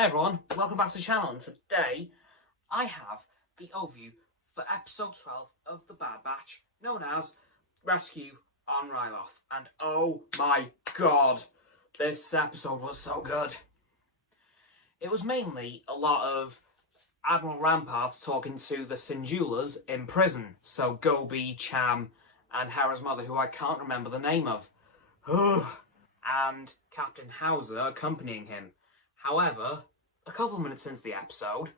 Hey everyone, welcome back to the channel, and today I have the overview for episode 12 of The Bad Batch, known as Rescue on Ryloth. And oh my god, this episode was so good. It was mainly a lot of Admiral Rampart talking to the Sindulas in prison, so Gobi, Cham, and Hera's mother, who I can't remember the name of, and Captain Hauser accompanying him. However, a couple of minutes into the episode,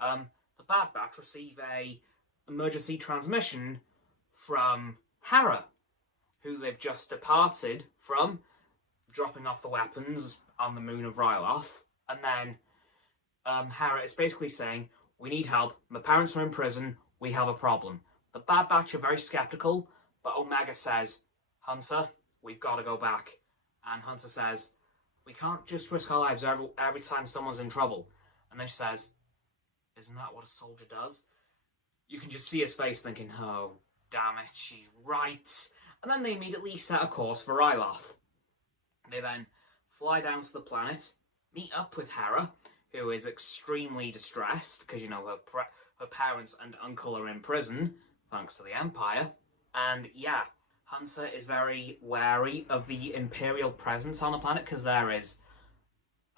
the Bad Batch receive a emergency transmission from Hera, who they've just departed from, dropping off the weapons on the moon of Ryloth. And then Hera is basically saying, "We need help, my parents are in prison, we have a problem." The Bad Batch are very skeptical, but Omega says, "Hunter, we've got to go back." And Hunter says, "We can't just risk our lives every time someone's in trouble." And then she says, "Isn't that what a soldier does?" You can just see his face thinking, "Oh, damn it, she's right." And then they immediately set a course for Ryloth. They then fly down to the planet, meet up with Hera, who is extremely distressed because, you know, her parents and uncle are in prison, thanks to the Empire. And yeah, Hunter is very wary of the Imperial presence on the planet because there is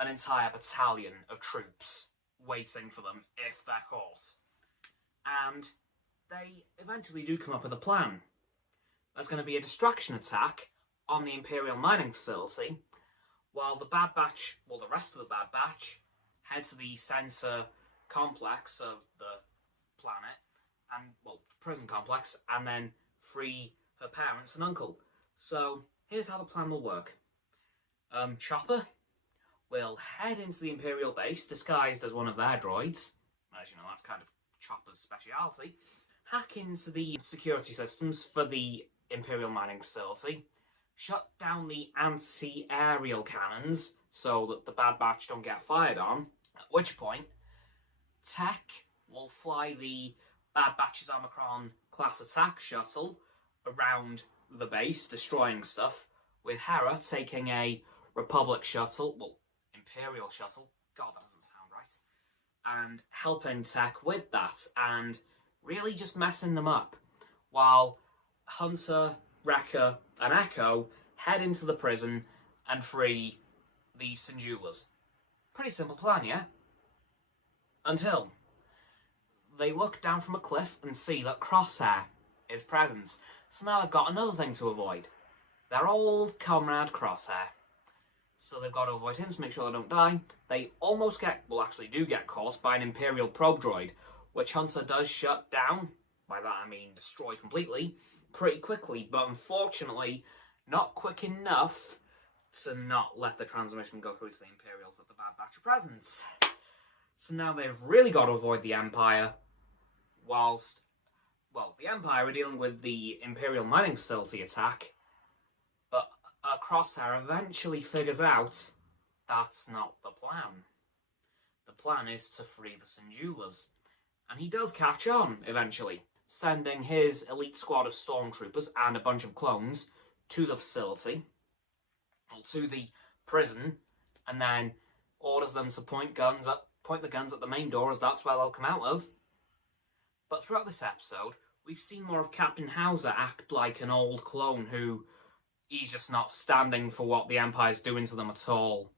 an entire battalion of troops waiting for them if they're caught. And they eventually do come up with a plan. There's going to be a distraction attack on the Imperial mining facility, while the Bad Batch, well, the rest of the Bad Batch, head to the sensor complex of the planet, and, well, prison complex, and then free her parents and uncle. So here's how the plan will work. Chopper will head into the Imperial base disguised as one of their droids, as you know, that's kind of Chopper's speciality, hack into the security systems for the Imperial mining facility, shut down the anti-aerial cannons so that the Bad Batch don't get fired on, at which point Tech will fly the Bad Batch's Omicron class attack shuttle around the base, destroying stuff, with Hera taking a Republic shuttle, well, Imperial shuttle, god, that doesn't sound right, and helping Tech with that, and really just messing them up, while Hunter, Wrecker, and Echo head into the prison and free the Sindulas. Pretty simple plan, yeah? Until they look down from a cliff and see that Crosshair is present. So now they've got another thing to avoid. Their old comrade Crosshair. So they've got to avoid him to make sure they don't die. They almost get, well, actually do get caught by an Imperial probe droid, which Hunter does shut down. By that I mean destroy completely, pretty quickly, but unfortunately not quick enough to not let the transmission go through to the Imperials at the Bad Batch are present. So now they've really got to avoid the Empire, whilst, well, the Empire are dealing with the Imperial mining facility attack, but Crosshair eventually figures out that's not the plan. The plan is to free the Sindulas, and he does catch on eventually, sending his elite squad of stormtroopers and a bunch of clones to the facility, well, to the prison, and then orders them to point the guns at the main door, as that's where they'll come out of. But throughout this episode, we've seen more of Captain Hauser act like an old clone who he's just not standing for what the Empire's doing to them at all.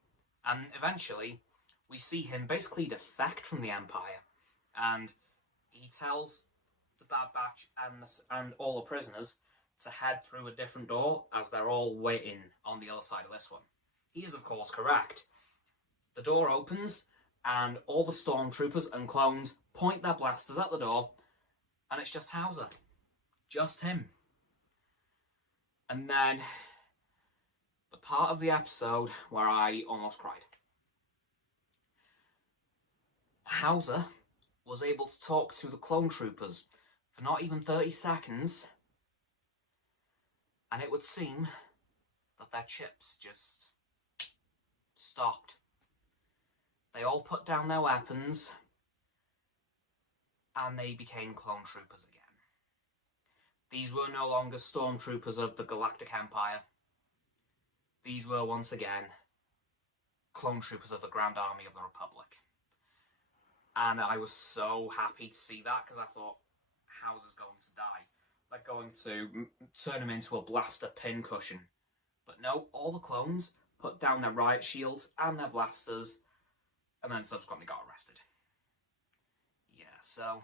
And eventually, we see him basically defect from the Empire, and he tells the Bad Batch and all the prisoners to head through a different door, as they're all waiting on the other side of this one. He is, of course, correct. The door opens, and all the stormtroopers and clones point their blasters at the door, and it's just Hauser. Just him. And then the part of the episode where I almost cried. Hauser was able to talk to the clone troopers for not even 30 seconds, and it would seem that their chips just stopped. They all put down their weapons, and they became clone troopers again. These were no longer stormtroopers of the Galactic Empire. These were once again clone troopers of the Grand Army of the Republic. And I was so happy to see that, because I thought, Howzer's going to die. They're going to turn him into a blaster pincushion. But no, all the clones put down their riot shields and their blasters, and then subsequently got arrested. Yeah, so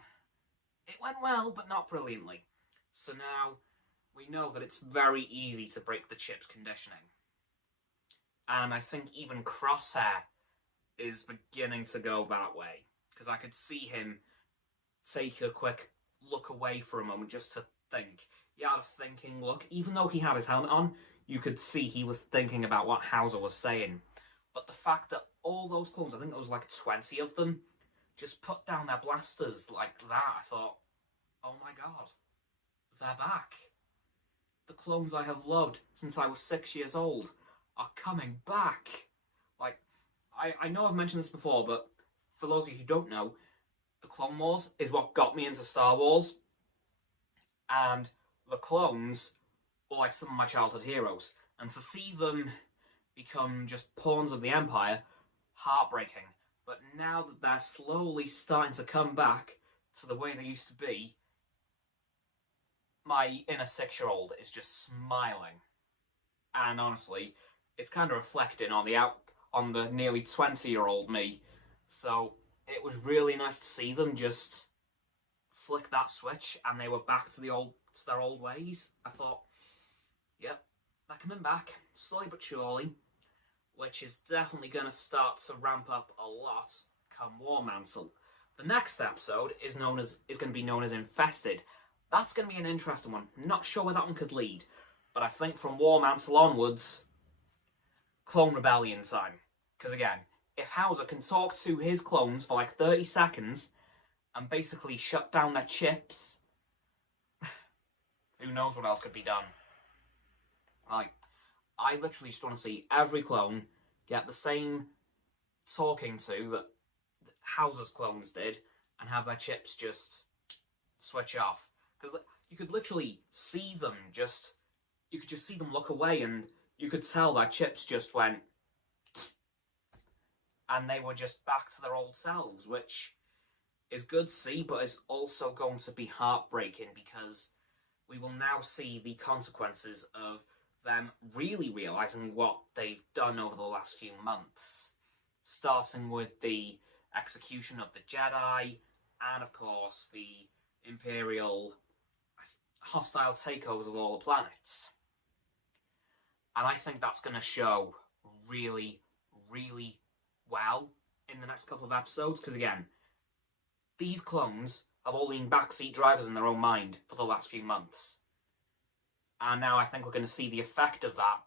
it went well, but not brilliantly. So now we know that it's very easy to break the chip's conditioning. And I think even Crosshair is beginning to go that way. Because I could see him take a quick look away for a moment just to think. He had a thinking look. Even though he had his helmet on, you could see he was thinking about what Howzer was saying. But the fact that all those clones, I think there was like 20 of them, just put down their blasters like that, I thought, oh my god, they're back. The clones I have loved since I was 6 years old are coming back. Like, I know I've mentioned this before, but for those of you who don't know, the Clone Wars is what got me into Star Wars. And the clones were like some of my childhood heroes. And to see them become just pawns of the Empire, heartbreaking. But now that they're slowly starting to come back to the way they used to be, my inner 6-year-old is just smiling. And honestly, it's kind of reflecting on the nearly 20-year-old me. So it was really nice to see them just flick that switch and they were back to their old ways. I thought, yep, they're coming back slowly but surely, which is definitely going to start to ramp up a lot come War Mantle. The next episode is going to be known as Infested. That's going to be an interesting one. Not sure where that one could lead, but I think from War Mantle onwards, Clone Rebellion time. Because again, if Howzer can talk to his clones for like 30 seconds and basically shut down their chips, who knows what else could be done. Like, I literally just want to see every clone get the same talking to that Howzer's clones did and have their chips just switch off. Because you could literally see them you could just see them look away and you could tell their chips just went, and they were just back to their old selves, which is good to see, but is also going to be heartbreaking because we will now see the consequences of them really realising what they've done over the last few months. Starting with the execution of the Jedi, and of course the Imperial hostile takeovers of all the planets. And I think that's going to show really, really well in the next couple of episodes, because again, these clones have all been backseat drivers in their own mind for the last few months. And now I think we're going to see the effect of that.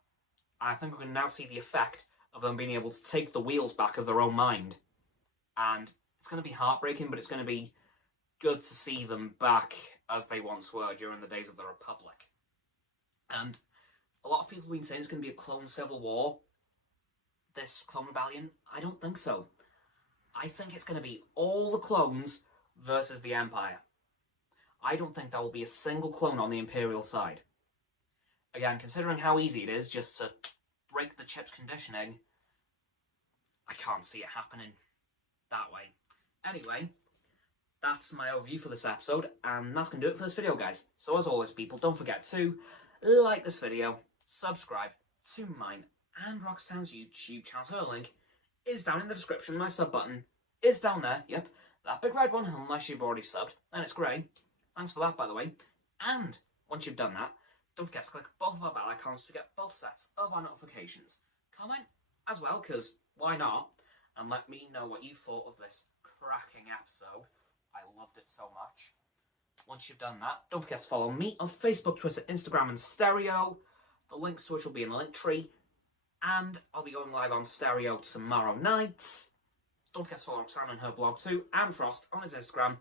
And I think we're going to now see the effect of them being able to take the wheels back of their own mind. And it's going to be heartbreaking, but it's going to be good to see them back as they once were during the days of the Republic. And a lot of people have been saying it's going to be a clone civil war, this Clone Rebellion. I don't think so. I think it's going to be all the clones versus the Empire. I don't think there will be a single clone on the Imperial side. Again, considering how easy it is just to break the chip's conditioning, I can't see it happening that way. Anyway, that's my overview for this episode, and that's going to do it for this video, guys. So as always, people, don't forget to like this video, subscribe to mine and Roxanne's YouTube channel. Her link is down in the description. My sub button is down there. Yep, that big red one, unless you've already subbed, and it's grey. Thanks for that, by the way. And once you've done that, don't forget to click both of our bell icons to get both sets of our notifications. Comment as well, because why not? And let me know what you thought of this cracking episode. I loved it so much. Once you've done that, don't forget to follow me on Facebook, Twitter, Instagram and Stereo. The links to which will be in the link tree. And I'll be going live on Stereo tomorrow night. Don't forget to follow Roxanne on her blog too, and Frost on his Instagram.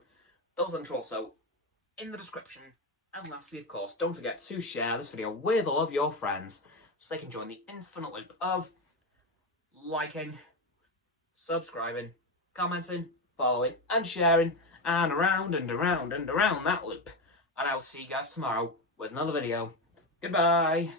Those links are also in the description. And lastly, of course, don't forget to share this video with all of your friends so they can join the infinite loop of liking, subscribing, commenting, following, and sharing, and around and around and around that loop. And I will see you guys tomorrow with another video. Goodbye!